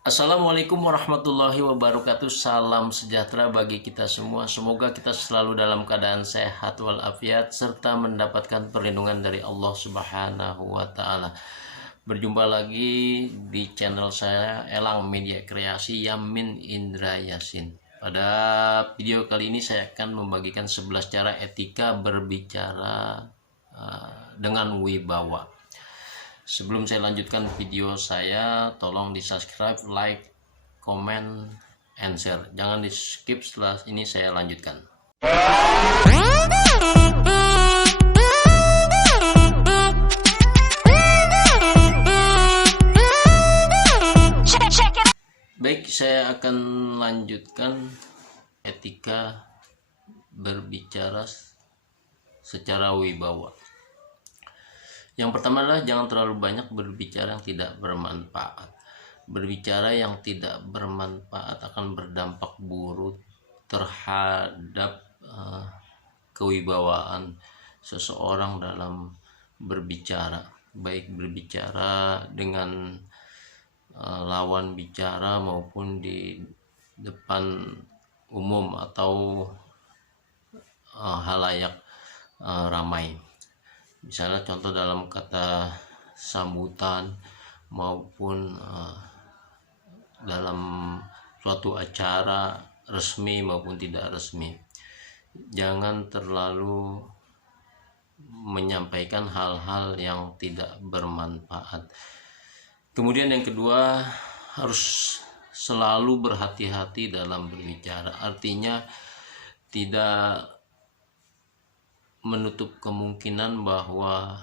Assalamualaikum warahmatullahi wabarakatuh. Salam sejahtera bagi kita semua. Semoga kita selalu dalam keadaan sehat walafiat serta mendapatkan perlindungan dari Allah Subhanahu wa taala. Berjumpa lagi di channel saya Elang Media Kreasi Yamin Indra Yasin. Pada video kali ini saya akan membagikan 11 cara etika berbicara dengan wibawa. Sebelum saya lanjutkan video saya, tolong di subscribe, like, comment, and share. Jangan di skip, setelah ini saya lanjutkan. Baik, saya akan lanjutkan etika berbicara secara wibawa. Yang pertama adalah jangan terlalu banyak berbicara yang tidak bermanfaat. Berbicara yang tidak bermanfaat akan berdampak buruk terhadap kewibawaan seseorang dalam berbicara, baik berbicara dengan lawan bicara maupun di depan umum atau halayak ramai. Misalnya contoh dalam kata sambutan maupun dalam suatu acara resmi maupun tidak resmi. Jangan terlalu menyampaikan hal-hal yang tidak bermanfaat. Kemudian yang kedua, harus selalu berhati-hati dalam berbicara. Artinya tidak menutup kemungkinan bahwa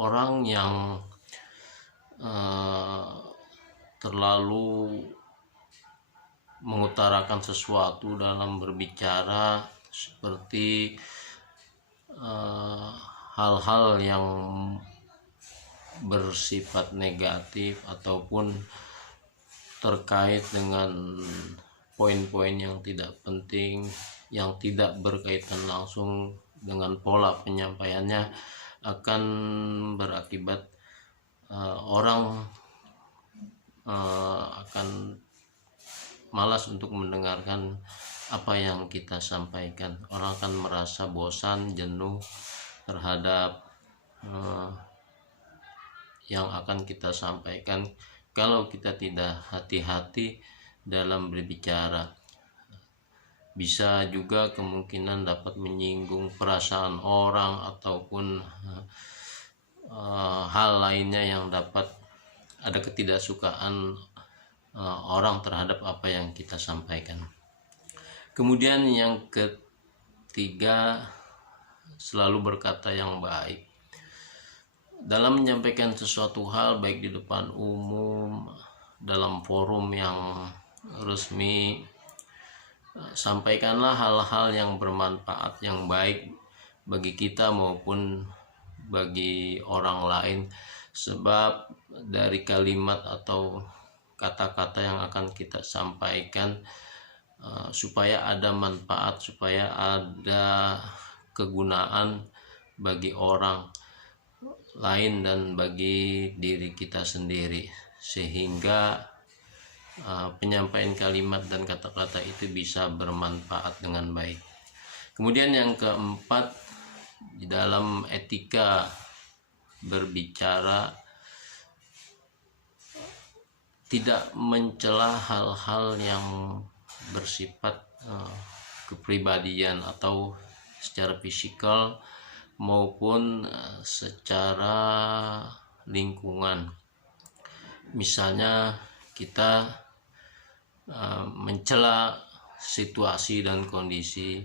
orang yang terlalu mengutarakan sesuatu dalam berbicara seperti hal-hal yang bersifat negatif ataupun terkait dengan poin-poin yang tidak penting, yang tidak berkaitan langsung dengan pola penyampaiannya, akan berakibat orang akan malas untuk mendengarkan apa yang kita sampaikan. Orang akan merasa bosan, jenuh terhadap yang akan kita sampaikan kalau kita tidak hati-hati dalam berbicara. Bisa juga kemungkinan dapat menyinggung perasaan orang ataupun hal lainnya yang dapat ada ketidaksukaan orang terhadap apa yang kita sampaikan. Kemudian yang ketiga, selalu berkata yang baik. Dalam menyampaikan sesuatu hal baik di depan umum, dalam forum yang resmi, sampaikanlah hal-hal yang bermanfaat, yang baik bagi kita maupun bagi orang lain, sebab dari kalimat atau kata-kata yang akan kita sampaikan supaya ada manfaat, supaya ada kegunaan bagi orang lain dan bagi diri kita sendiri, sehingga penyampaian kalimat dan kata-kata itu bisa bermanfaat dengan baik. Kemudian yang keempat, di dalam etika berbicara, tidak mencela hal-hal yang bersifat kepribadian atau secara fisikal maupun secara lingkungan. Misalnya kita mencela situasi dan kondisi,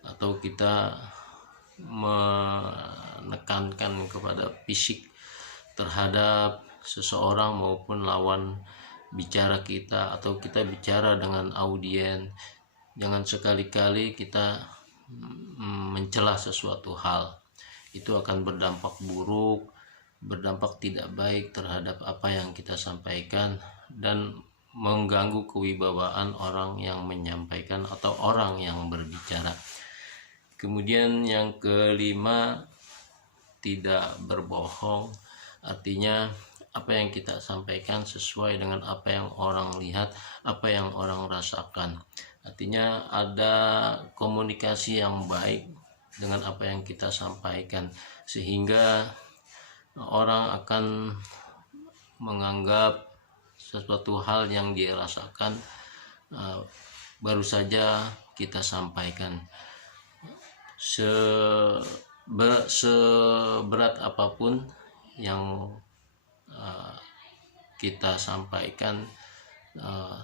atau kita menekankan kepada fisik terhadap seseorang maupun lawan bicara kita, atau kita bicara dengan audien. Jangan sekali-kali kita mencela sesuatu hal. Itu akan berdampak buruk, berdampak tidak baik terhadap apa yang kita sampaikan dan mengganggu kewibawaan orang yang menyampaikan atau orang yang berbicara. Kemudian yang kelima, tidak berbohong. Artinya apa yang kita sampaikan sesuai dengan apa yang orang lihat, apa yang orang rasakan. Artinya ada komunikasi yang baik dengan apa yang kita sampaikan, sehingga orang akan menganggap sesuatu hal yang dia rasakan baru saja kita sampaikan. Seberat apapun yang kita sampaikan,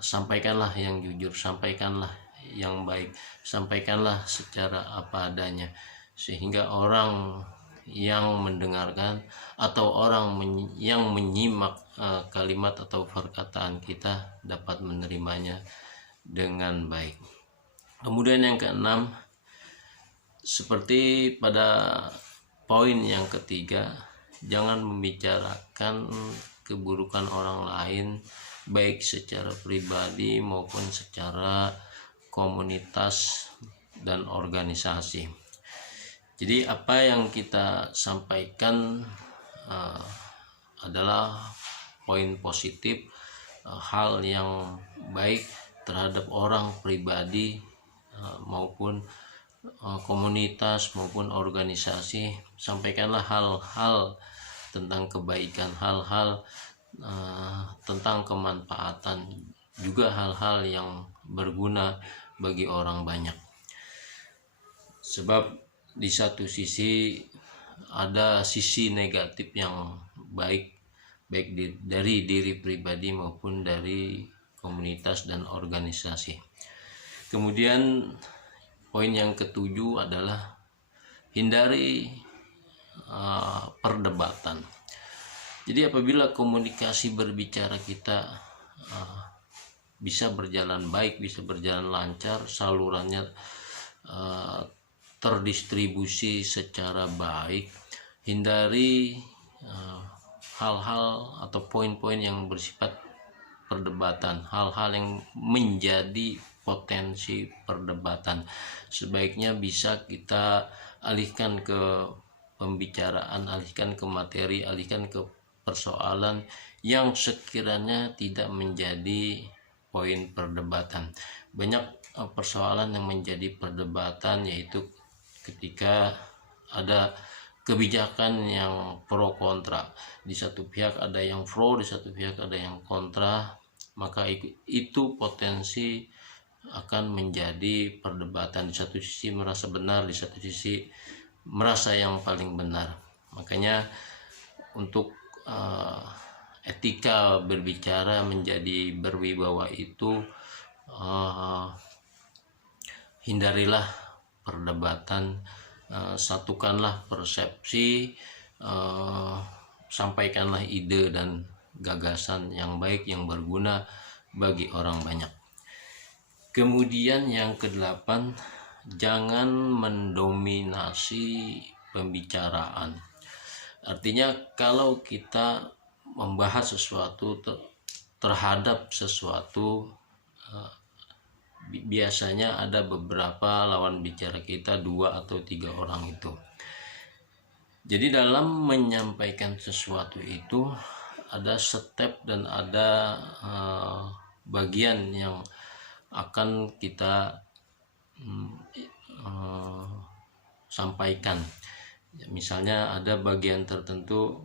sampaikanlah yang jujur, sampaikanlah yang baik, sampaikanlah secara apa adanya, sehingga orang yang mendengarkan atau orang yang menyimak kalimat atau perkataan kita dapat menerimanya dengan baik. Kemudian yang keenam, seperti pada poin yang ketiga, jangan membicarakan keburukan orang lain baik secara pribadi maupun secara komunitas dan organisasi. Jadi apa yang kita sampaikan adalah poin positif, hal yang baik terhadap orang pribadi maupun komunitas maupun organisasi. Sampaikanlah hal-hal tentang kebaikan, hal-hal tentang kemanfaatan, juga hal-hal yang berguna bagi orang banyak. Sebab di satu sisi ada sisi negatif yang baik dari diri pribadi maupun dari komunitas dan organisasi. Kemudian poin yang ketujuh adalah hindari perdebatan. Jadi apabila komunikasi berbicara kita bisa berjalan baik, bisa berjalan lancar, salurannya terdistribusi secara baik, hindari hal-hal atau poin-poin yang bersifat perdebatan, hal-hal yang menjadi potensi perdebatan. Sebaiknya bisa kita alihkan ke pembicaraan, alihkan ke materi, alihkan ke persoalan yang sekiranya tidak menjadi poin perdebatan. Banyak persoalan yang menjadi perdebatan, yaitu ketika ada kebijakan yang pro kontra, di satu pihak ada yang pro, di satu pihak ada yang kontra, maka itu potensi akan menjadi perdebatan. Di satu sisi merasa benar, di satu sisi merasa yang paling benar. Makanya untuk etika berbicara menjadi berwibawa itu, hindarilah perdebatan, satukanlah persepsi, sampaikanlah ide dan gagasan yang baik yang berguna bagi orang banyak. Kemudian yang kedelapan, jangan mendominasi pembicaraan. Artinya kalau kita membahas sesuatu terhadap sesuatu, biasanya ada beberapa lawan bicara kita, 2 atau 3 orang itu. Jadi dalam menyampaikan sesuatu itu ada step dan ada bagian yang akan kita sampaikan. Misalnya ada bagian tertentu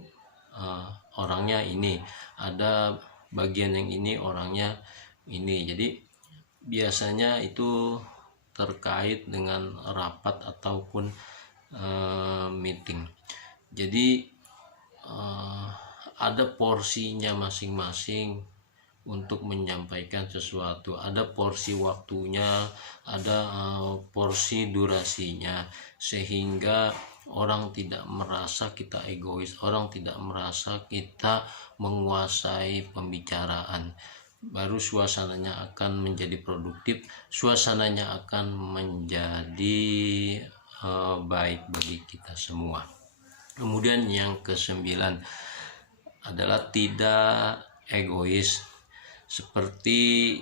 orangnya ini, ada bagian yang ini orangnya ini. Jadi biasanya itu terkait dengan rapat ataupun meeting. Jadi ada porsinya masing-masing untuk menyampaikan sesuatu, ada porsi waktunya, ada porsi durasinya, sehingga orang tidak merasa kita egois, orang tidak merasa kita menguasai pembicaraan. Baru suasananya akan menjadi produktif, suasananya akan menjadi baik bagi kita semua. Kemudian yang ke-9 adalah tidak egois. Seperti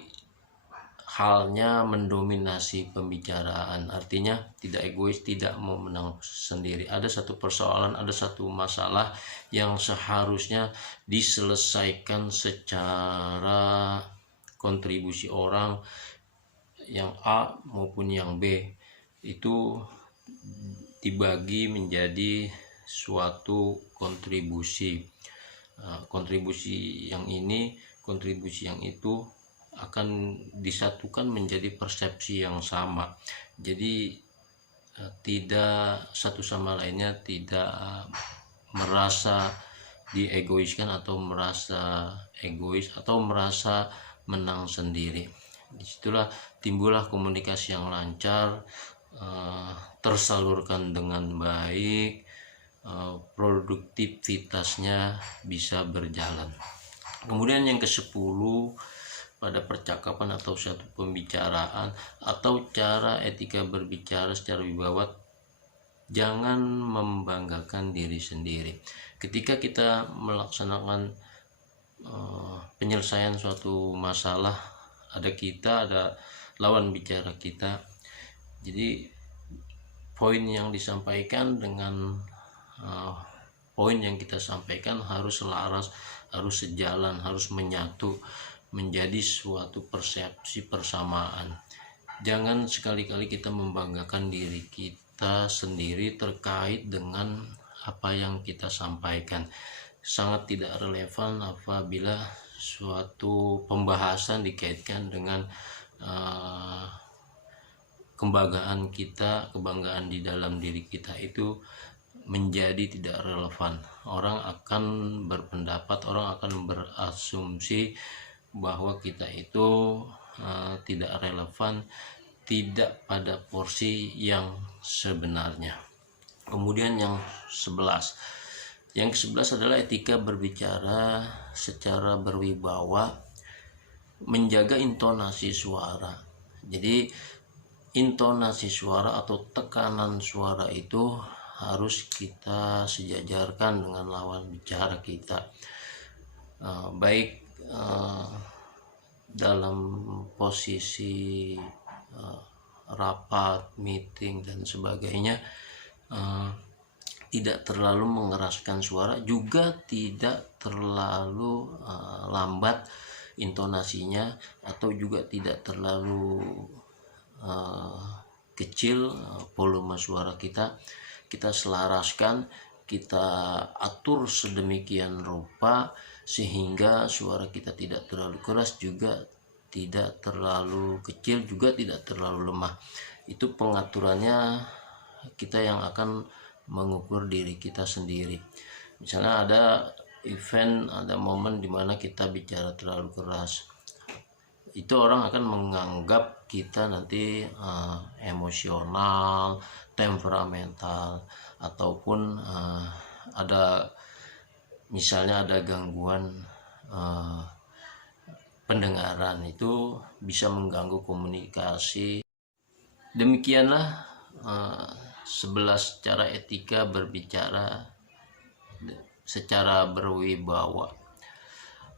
halnya mendominasi pembicaraan, artinya tidak egois, tidak mau menang sendiri. Ada satu persoalan, ada satu masalah yang seharusnya diselesaikan secara kontribusi orang yang A maupun yang B, itu dibagi menjadi suatu kontribusi. Kontribusi yang ini, kontribusi yang itu akan disatukan menjadi persepsi yang sama. Jadi tidak satu sama lainnya tidak merasa diegoiskan atau merasa egois atau merasa menang sendiri. Disitulah timbullah komunikasi yang lancar, tersalurkan dengan baik, produktivitasnya bisa berjalan. Kemudian yang ke-10, pada percakapan atau suatu pembicaraan atau cara etika berbicara secara wibawa, jangan membanggakan diri sendiri. Ketika kita melaksanakan penyelesaian suatu masalah, ada kita, ada lawan bicara kita. Jadi poin yang disampaikan dengan poin yang kita sampaikan harus selaras, harus sejalan, harus menyatu menjadi suatu persepsi persamaan. Jangan sekali-kali kita membanggakan diri kita sendiri terkait dengan apa yang kita sampaikan. Sangat tidak relevan apabila suatu pembahasan dikaitkan dengan kebanggaan kita, kebanggaan di dalam diri kita itu menjadi tidak relevan. Orang akan berpendapat, orang akan berasumsi bahwa kita itu tidak relevan, tidak pada porsi yang sebenarnya. Kemudian yang ke-11 adalah etika berbicara secara berwibawa, menjaga intonasi suara. Jadi intonasi suara atau tekanan suara itu harus kita sejajarkan dengan lawan bicara kita, baik dalam posisi rapat, meeting dan sebagainya. Tidak terlalu mengeraskan suara, juga tidak terlalu lambat intonasinya, atau juga tidak terlalu kecil volume suara kita. Kita selaraskan, kita atur sedemikian rupa sehingga suara kita tidak terlalu keras, juga tidak terlalu kecil, juga tidak terlalu lemah. Itu pengaturannya kita yang akan mengukur diri kita sendiri. Misalnya ada event, ada momen dimana kita bicara terlalu keras, itu orang akan menganggap kita nanti emosional, temperamental, ataupun misalnya ada gangguan pendengaran, itu bisa mengganggu komunikasi. Demikianlah 11 cara etika berbicara secara berwibawa.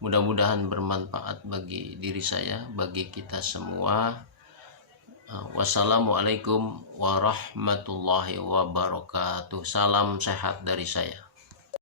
Mudah-mudahan bermanfaat bagi diri saya, bagi kita semua. Wassalamualaikum warahmatullahi wabarakatuh. Salam sehat dari saya.